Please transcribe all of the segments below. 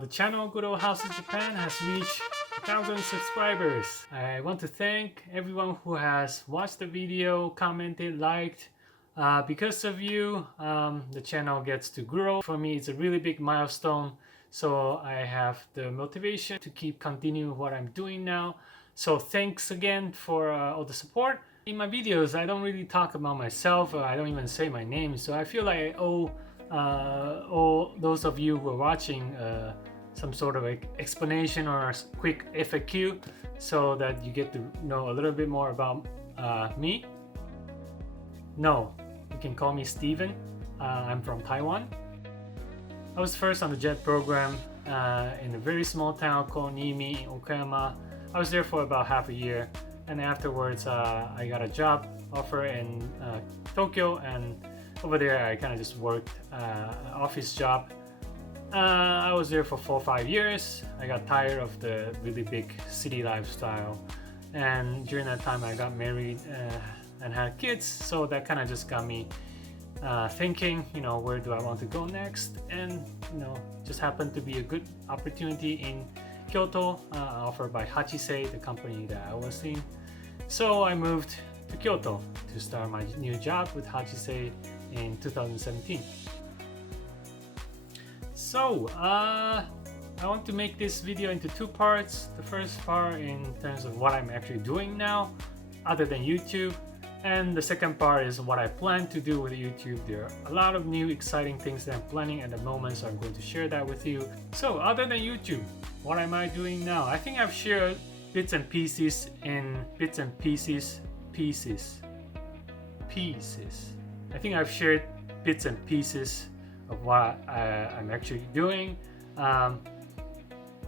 The channel Good Old House in Japan has reached 1,000 subscribers. I want to thank everyone who has watched the video, commented, liked. Because of you, the channel gets to grow. For me, it's a really big milestone. So I have the motivation to keep continuing what I'm doing now. So thanks again for all the support. In my videos, I don't really talk about myself. I don't even say my name. So I feel like I owe all those of you who are watching some sort of explanation or a quick FAQ so that you get to know a little bit more about me. No, you can call me Steven. I'm from Taiwan. I was first on the JET program in a very small town called Nimi in Okayama. I was there for about half a year, and afterwards I got a job offer in Tokyo, and over there I kind of just worked an office job. I was there for 4 or 5 years. I got tired of the really big city lifestyle, and during that time I got married and had kids, so that kind of just got me thinking, where do I want to go next? And just happened to be a good opportunity in Kyoto, offered by Hachisei, the company that I was in. So I moved to Kyoto to start my new job with Hachisei in 2017. So I want to make this video into 2 parts. The first part in terms of what I'm actually doing now other than YouTube, and the second part is what I plan to do with YouTube. There are a lot of new exciting things that I'm planning at the moment, so I'm going to share that with you. So other than YouTube, what am I doing now? I think I've shared bits and pieces I think I've shared bits and pieces of what I'm actually doing.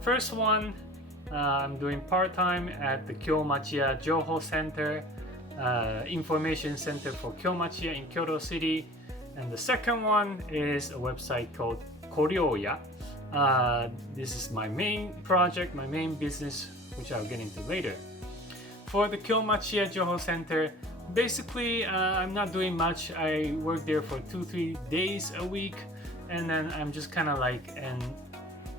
First one, I'm doing part-time at the Machiya Joho Center, information center for Machiya in Kyoto City. And the second one is a website called KORYOYA. This is my main project, my main business, which I'll get into later. For the Machiya Joho Center, basically I'm not doing much. I work there for 2-3 days a week, and then I'm just kind of like an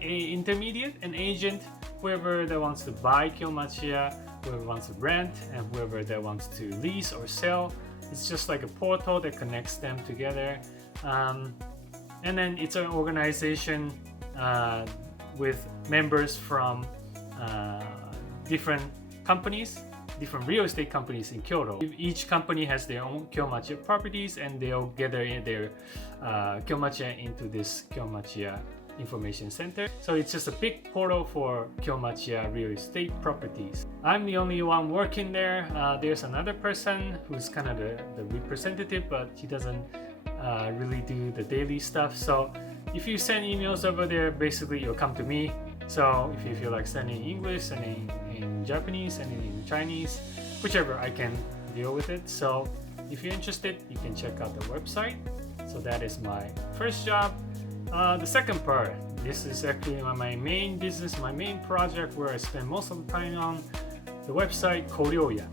intermediate, an agent, whoever that wants to buy Machiya, whoever wants to rent, and whoever that wants to lease or sell. It's just like a portal that connects them together. And then it's an organization with members from different companies, different real estate companies in Kyoto. Each company has their own Machiya properties, and they'll gather in their Machiya into this Machiya information center. So it's just a big portal for Machiya real estate properties. I'm the only one working there. There's another person who's kind of the representative, but he doesn't really do the daily stuff. So if you send emails over there, basically you'll come to me. So if you feel like sending English, sending in Japanese, sending in Chinese, whichever, I can deal with it. So if you're interested, you can check out the website. So that is my first job. The second part, this is actually my main business, my main project, where I spend most of the time on the website KORYOYA.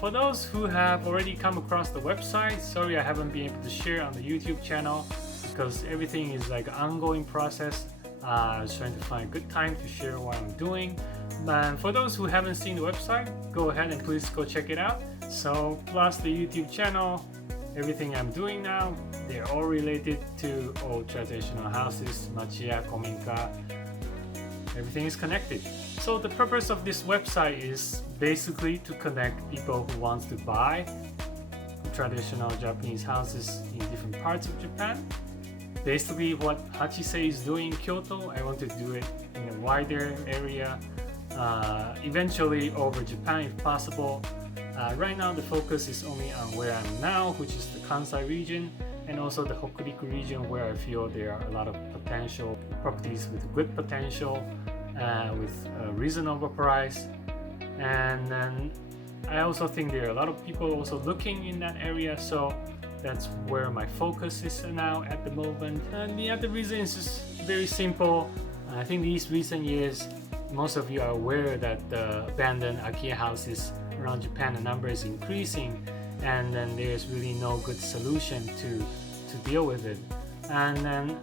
For those who have already come across the website, sorry I haven't been able to share on the YouTube channel because everything is like an ongoing process. I was trying to find a good time to share what I'm doing. But for those who haven't seen the website, go ahead and please go check it out. So plus the YouTube channel, everything I'm doing now, they're all related to old traditional houses, Machiya, Kominka. Everything is connected. So the purpose of this website is basically to connect people who want to buy traditional Japanese houses in different parts of Japan. Basically what Hachisei is doing in Kyoto, I want to do it in a wider area, eventually over Japan if possible. Right now the focus is only on where I'm now, which is the Kansai region, and also the Hokuriku region, where I feel there are a lot of potential properties with good potential, with a reasonable price. And then I also think there are a lot of people also looking in that area, so that's where my focus is now at the moment. And the other reason is just very simple. I think these recent years, most of you are aware that the abandoned Akiya houses around Japan, the number is increasing, and then there's really no good solution to deal with it. And then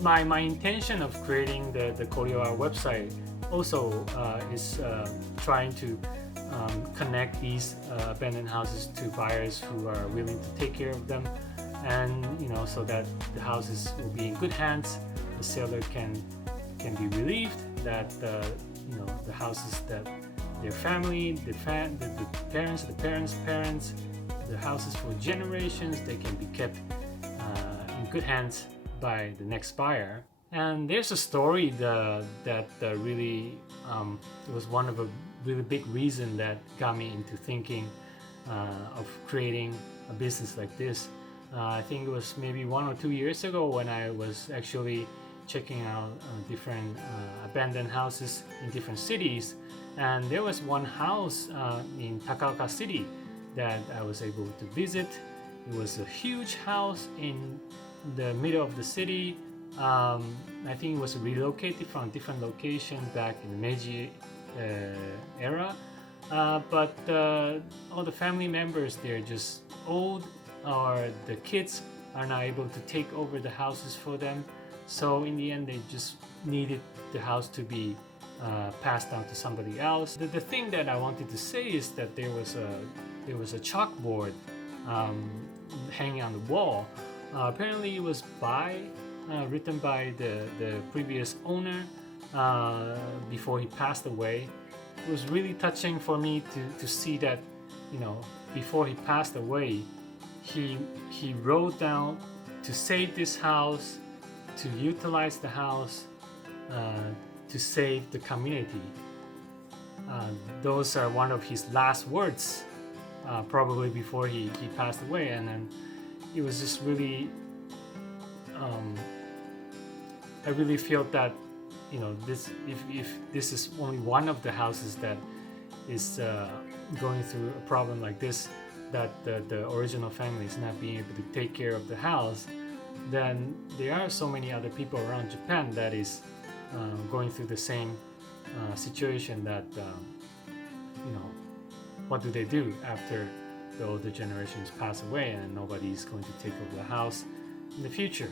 my intention of creating the KORYOYA website also is trying to connect these abandoned houses to buyers who are willing to take care of them, and so that the houses will be in good hands. The seller can be relieved that the houses that their family, the parents, the houses for generations, they can be kept in good hands by the next buyer. And there's a story that really it was one of a really big reason that got me into thinking of creating a business like this. I think it was maybe 1 or 2 years ago when I was actually checking out different abandoned houses in different cities, and there was one house in Takaoka City that I was able to visit. It was a huge house in the middle of the city. I think it was relocated from a different location back in the Meiji era, but all the family members, they're just old, or the kids are not able to take over the houses for them. So in the end, they just needed the house to be passed down to somebody else. The thing that I wanted to say is that there was a chalkboard hanging on the wall. Apparently, it was written by the previous owner before he passed away. It was really touching for me to see that, before he passed away, he wrote down to save this house, to utilize the house, to save the community. Those are one of his last words, probably before he passed away. And then it was just really, I really felt that, this if this is only one of the houses that is going through a problem like this, that the original family is not being able to take care of the house, then there are so many other people around Japan that is going through the same situation, that what do they do after the older generations pass away and nobody is going to take over the house in the future.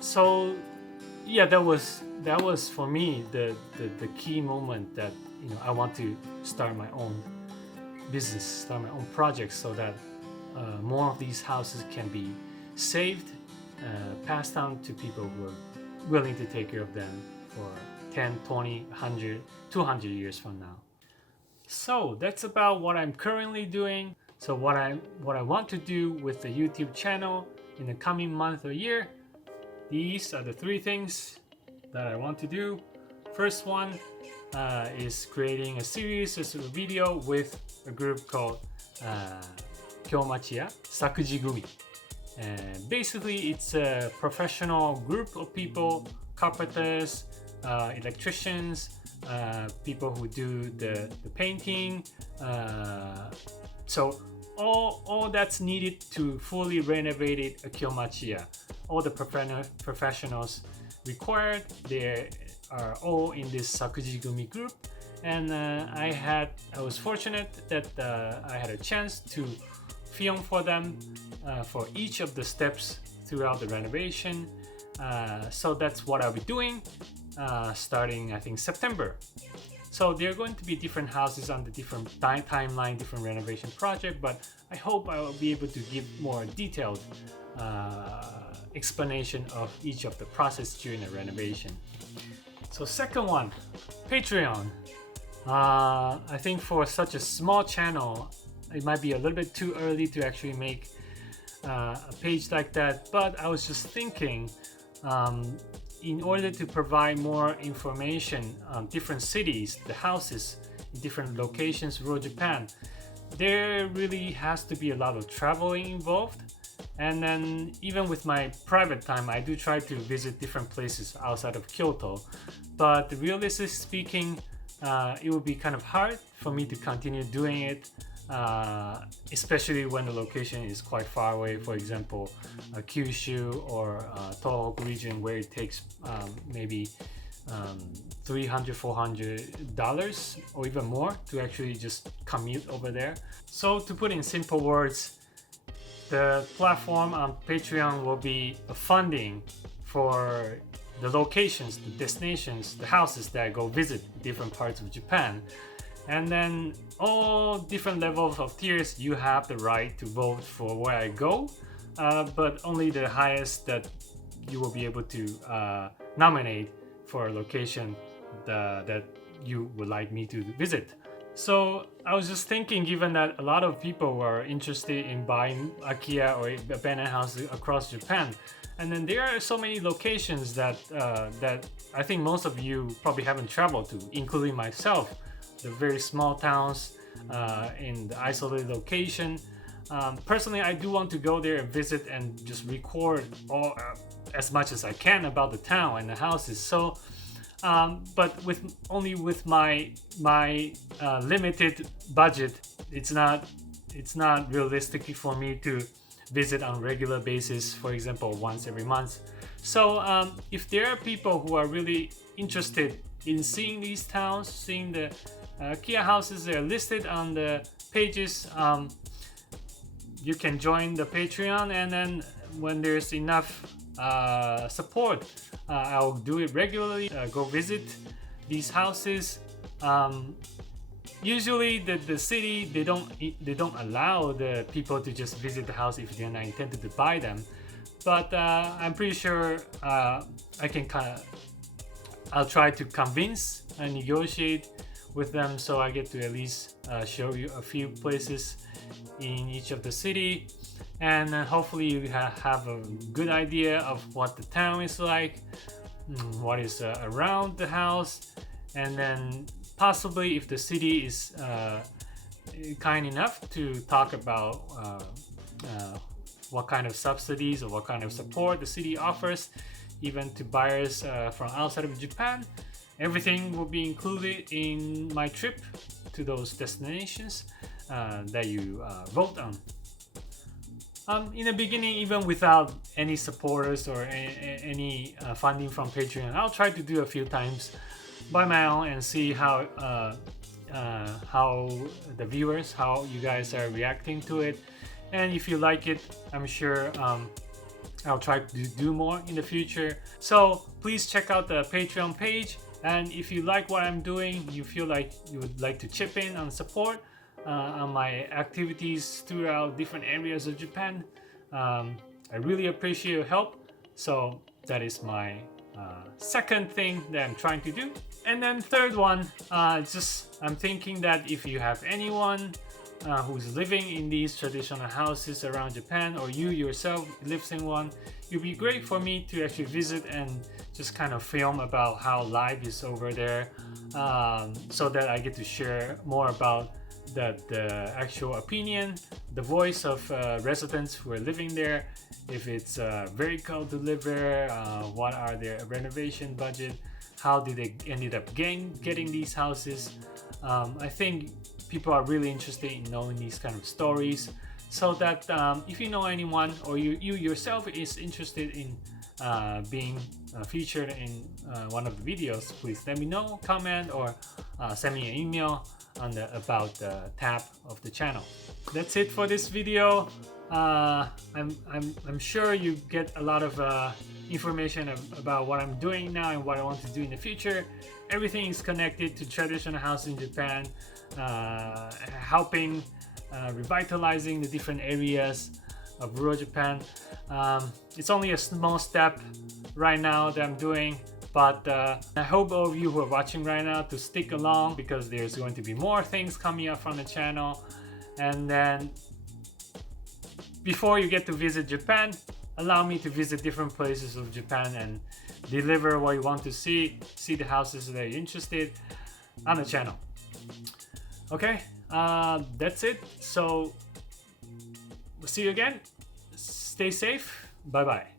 So yeah, that was for me the key moment that I want to start my own business, start my own projects, so that more of these houses can be saved, passed down to people who are willing to take care of them for 10, 20, 100, 200 years from now. So that's about what I'm currently doing. So what I want to do with the YouTube channel in the coming month or year, these are the 3 things that I want to do. First one is creating a series of video with a group called Machiya Sakujigumi. And basically it's a professional group of people, carpenters, electricians, people who do the painting, so all that's needed to fully renovate a Machiya. All the professionals required, they are all in this Sakujigumi group. And I was fortunate that I had a chance to film for them for each of the steps throughout the renovation. So that's what I'll be doing starting, I think, September. So there are going to be different houses on the different timeline, different renovation project, but I hope I will be able to give more detailed explanation of each of the process during the renovation. So second one, Patreon. I think for such a small channel, it might be a little bit too early to actually make a page like that, but I was just thinking, in order to provide more information on different cities, the houses in different locations, rural Japan, there really has to be a lot of traveling involved. And then even with my private time, I do try to visit different places outside of Kyoto. But realistically speaking, it would be kind of hard for me to continue doing it, especially when the location is quite far away. For example, Kyushu or Tohoku region, where it takes maybe $300-400 or even more to actually just commute over there. So to put in simple words, the platform on Patreon will be funding for the locations, the destinations, the houses that I go visit different parts of Japan. And then all different levels of tiers, you have the right to vote for where I go, but only the highest that you will be able to nominate for a location that you would like me to visit. So I was just thinking, given that a lot of people were interested in buying Akiya or abandoned houses across Japan, and then there are so many locations that that I think most of you probably haven't traveled to, including myself. The very small towns in the isolated location. Personally, I do want to go there and visit and just record all as much as I can about the town and the houses. So, but only with my limited budget, it's not realistic for me to visit on a regular basis. For example, once every month. So, if there are people who are really interested in seeing these towns, seeing the Kia houses that are listed on the pages, you can join the Patreon, and then when there's enough support, I'll do it regularly. Go visit these houses. Usually the city, they don't allow the people to just visit the house if they're not intended to buy them, but I'm pretty sure I'll try to convince and negotiate with them, so I get to at least show you a few places in each of the city, and hopefully you have a good idea of what the town is like, what is around the house, and then possibly if the city is kind enough to talk about what kind of subsidies or what kind of support the city offers even to buyers from outside of Japan. Everything will be included in my trip to those destinations that you vote on. In the beginning, even without any supporters or any funding from Patreon, I'll try to do a few times by my own and see how the viewers, how you guys are reacting to it. And if you like it, I'm sure I'll try to do more in the future. So please check out the Patreon page. And if you like what I'm doing, you feel like you would like to chip in on support on my activities throughout different areas of Japan, I really appreciate your help. So that is my second thing that I'm trying to do. And then third one, I'm thinking that if you have anyone who's living in these traditional houses around Japan, or you yourself lives in one, it'd be great for me to actually visit and just kind of film about how life is over there, so that I get to share more about the actual opinion, the voice of residents who are living there. If it's very cold to live there, what are their renovation budget, how did they ended up getting these houses. I think people are really interested in knowing these kind of stories, so that if you know anyone or you yourself is interested in being featured in one of the videos, please let me know, comment, or send me an email on the about tab of the channel. That's it for this video. I'm sure you get a lot of information about what I'm doing now and what I want to do in the future. Everything is connected to traditional house in Japan, helping revitalizing the different areas of rural Japan. It's only a small step right now that I'm doing, but I hope all of you who are watching right now to stick along, because there's going to be more things coming up from the channel. And then before you get to visit Japan, allow me to visit different places of Japan and deliver what you want to see the houses that you're interested on the channel. Okay, that's it. So we'll see you again. Stay safe. Bye bye.